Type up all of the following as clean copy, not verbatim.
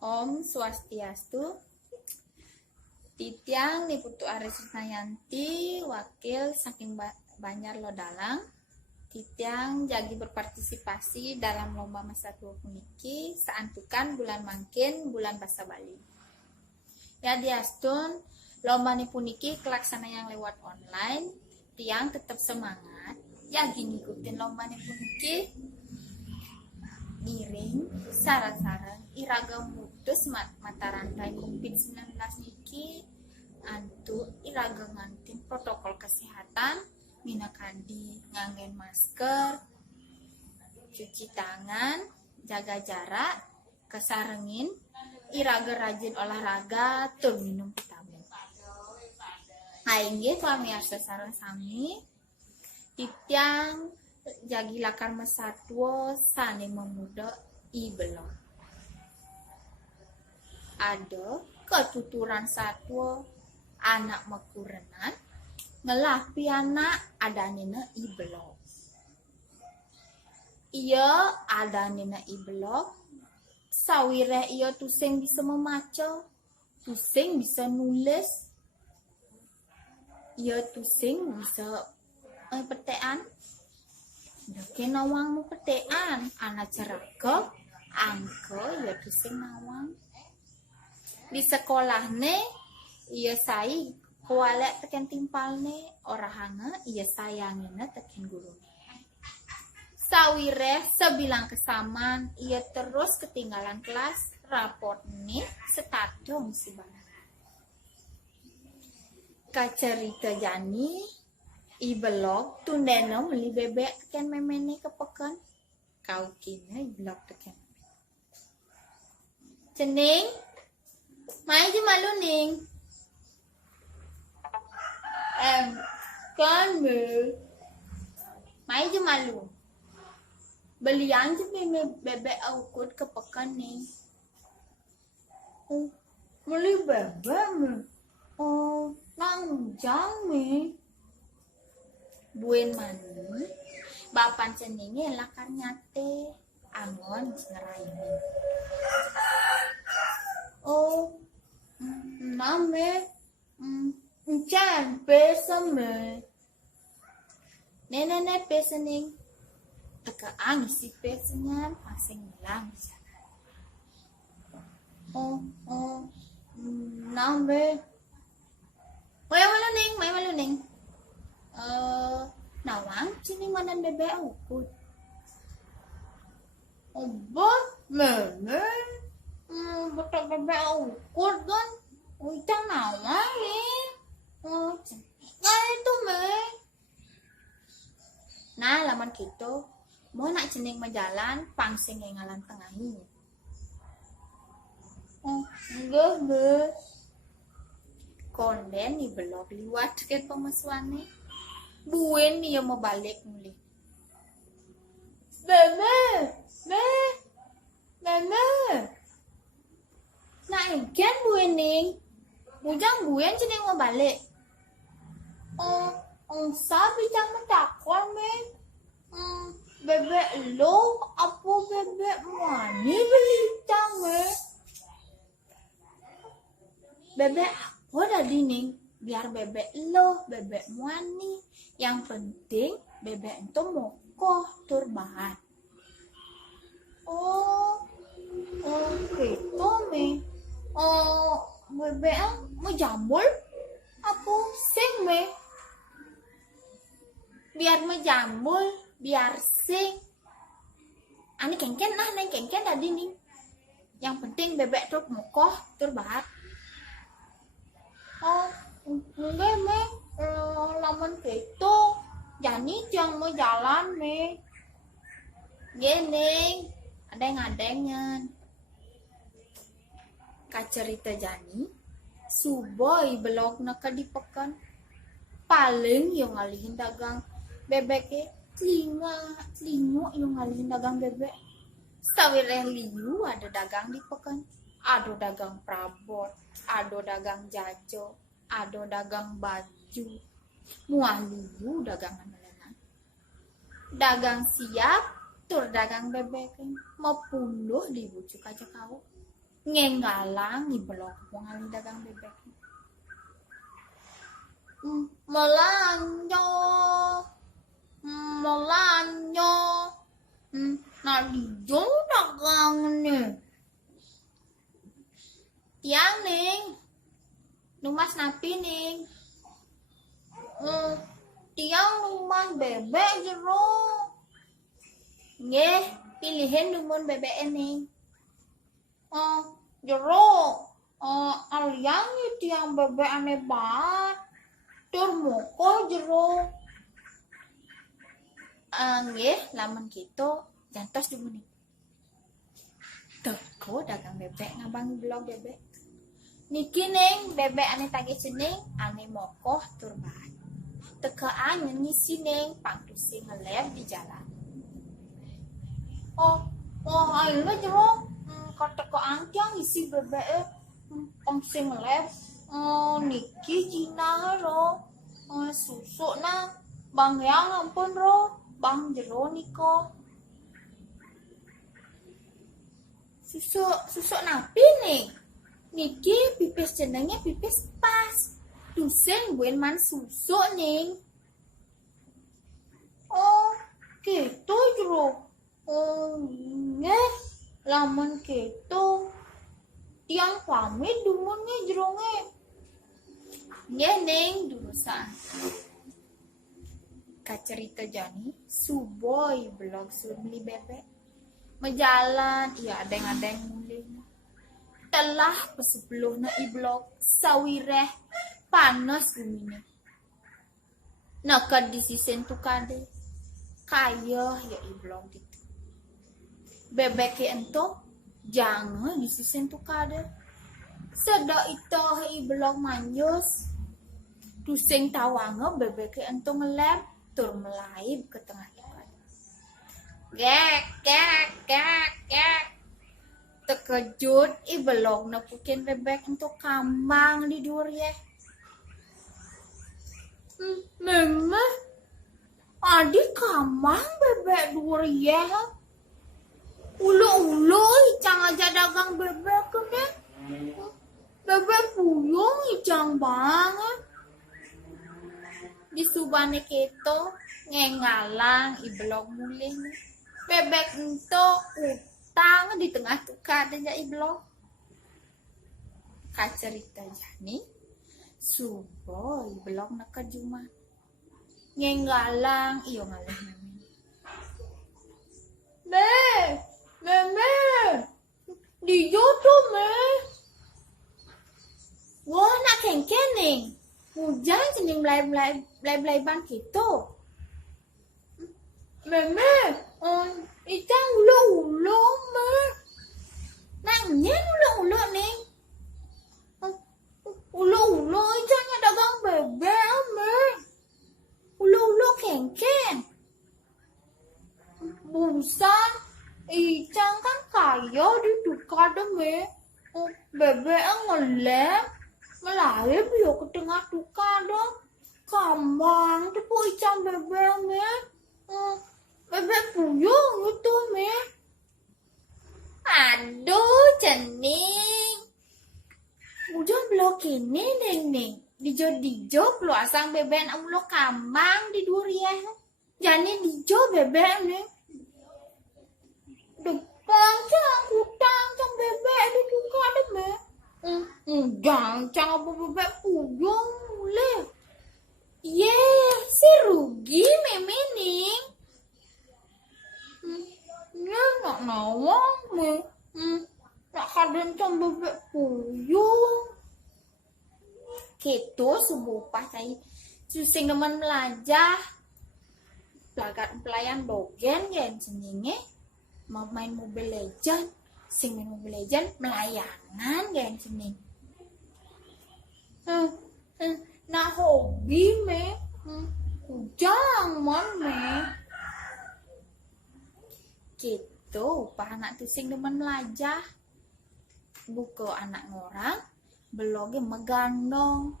Om Swastiastu. Titiang Niputu Arisnayanti, wakil saking Banjar Lodalang. Titiang jagi berpartisipasi dalam lomba masa tua puniki saantukan bulan mangkin bulan basa Bali. Ya diastun lomba ni puniki kelaksana yang lewat online. Tiang tetap semangat. Ya gini ikutin lomba ni puniki. Giring, sarang-sarang, iraga mutus mata rantai COVID-19 niki antu iraga ngantin protokol kesehatan minakandi nganggen masker, cuci tangan, jaga jarak, kesarengin, iraga rajin olahraga, tur minum vitamin. Aing ge pamiarsa sareng sami titiang jagi lakar mesatwo sane memuda ibelong. Ada ketuturan satwo anak mekurenan ngelapi anak adanina ibelong. Iya adanina ibelong sawire iya tusing bisa memaca, tusing bisa nulis, iya tusing bisa petean. Dake nawang mu petean, anak ceraka, angka ya tusing nawang. Di sekolah ne, iya sai kualek teken timpal ne, orahanga iya sayangina teken guru ne. Sawire sebilang kesaman, iya terus ketinggalan kelas, raport ne setadong si bana. Kacerita jani, ibelok tundena meli bebek teken memene kepekan. Kau kina ibelok teken. Cening, mai je malu ning. Kan me. Mai je malu. Belian je bebek aukut kepekan ning. Meli bebek me. Nang jang me. Buen mani, bapan ceningi lakar nyate, angon ngeraini. Name, encan pesame. Nene pesening, teka angisi pesengan, paseng hilang sana. Name, may maluning. Nawang sini manan bebek ukut. Oba, mene. Betul bebek ukut kan. Uitang nawang ni. Itu me. Nah, laman gitu. Mau nak cening majalan, pangsing ngalan tengahi. Enggak. Konden ni belok liwat ke pemesuane. Buen dia mau balik muli. Meme. Nah, ikan buen ning. Mujang buen cening mau balik. Sabi jang mentakon me. Bebek lo, apa bebek mani beli jang me. Bebek apa dah dining? Biar bebek lo, bebek muani. Yang penting bebek itu mokoh turbahan. Gitu me. Bebek mau jambul? Apa sing me? Biar menjambul, biar sing. Ani kengken tadi nih. Yang penting bebek tuh mokoh turbahan. Enggak me. Laman gitu Jani jangan mau jalan me gini adeng-adengan kacerita Jani suboi belok naka dipekan paling yang ngalihin dagang bebek telingo yang ngalihin dagang bebek sawireh liu ada dagang dipekan ada dagang prabot ada dagang jajo ada dagang baju muah liu dagangan melena dagang siap tur dagang bebek mau punduh di bucuk aja kau ngenggalang iblog wong ali dagang bebek. Melanjo melanjo nah lijo dagang nih tiang ning numas napi ning tiang rumah bebek jero nggih pilihin lumun bebek ning jero aliang tiang bebek aneh banget tur moko jero nggih lamun gitu jantos dumuni teko dagang bebek ngabang blog bebek niki ning bebek ane tagih cening ane mokoh tur bahan tekaan ngisi ning pangtusi ngelep di jalan ayo jero teko angkyang isi bebek pangtusi ngelep niki jina ro susuk na bang yang ampun ro bang jero niko susuk napi nih niki pipis jenengnya pipis pas tusen buen man susuk nih gitu jero nggih lamun gitu tiang pamit dumunnya jeronge nggih ning durusan kacerita jani suboy blog beli bebek menjalan iya adeng mulai telah pesepuluh na iblog sawireh panas bumine nakad di sisen tukade kaya ya iblog gitu bebek ento jangan di sisen tukade seda ito iblog manjus tusing tawanga bebek ento ngelep tur melaib ke tengah tukade gek terkejut iblog napukin bebek untuk kambang di durye memang adik kambang bebek durye ulu icang aja dagang bebek kan bebek puyung icang banget di subane keto ngengalang iblog mulih bebek ento utang di tengah tukade ja iblog kacerita jani subo iblog nakajuma ngengalang iyo ngalih me di jodoh me wah nak kengkening hujan cening belai ban gitu meme itang ulo me nangnya ulo nih ulo itangnya dagang bebek me ulo kengken busan icang kan kaya di tukade me bebek ngelem melahir yo ke tengah tukade kambang tepu icang bebek me bebek puyung itu me aduh cening udah blok ini ning dijo lu asang bebek amulo kambang di durian jani dijo bebek nih depan cang bebek di tukade me cang apa bebek puyung le si rugi memening nak nawang me nak kaden cang bebek puyung keto subuh pas saya susing teman melajah pelayan dogen gen seningnya mau main Mobile Legend sing main Mobile Legend melayangan gen sening nah hobi me jangan me gitu pak anak tusing demen melajah buku anak ngorang belognya megandong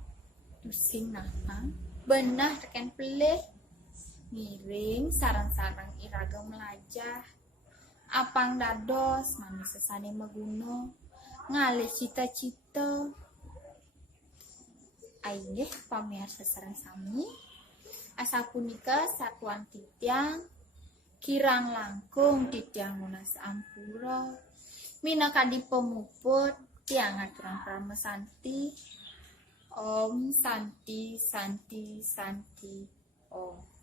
tusing nang benah tekan pelih ngiring sarang-sarang iraga melajah apang dados manis sesane meguno ngalih cita-cita. Aing pamirsa sareng sami asapunika satuan titiang kirang langkung titiang munas ampura minangka dipemuput tiang aturan prama santi. Om Santi Santi Santi Om.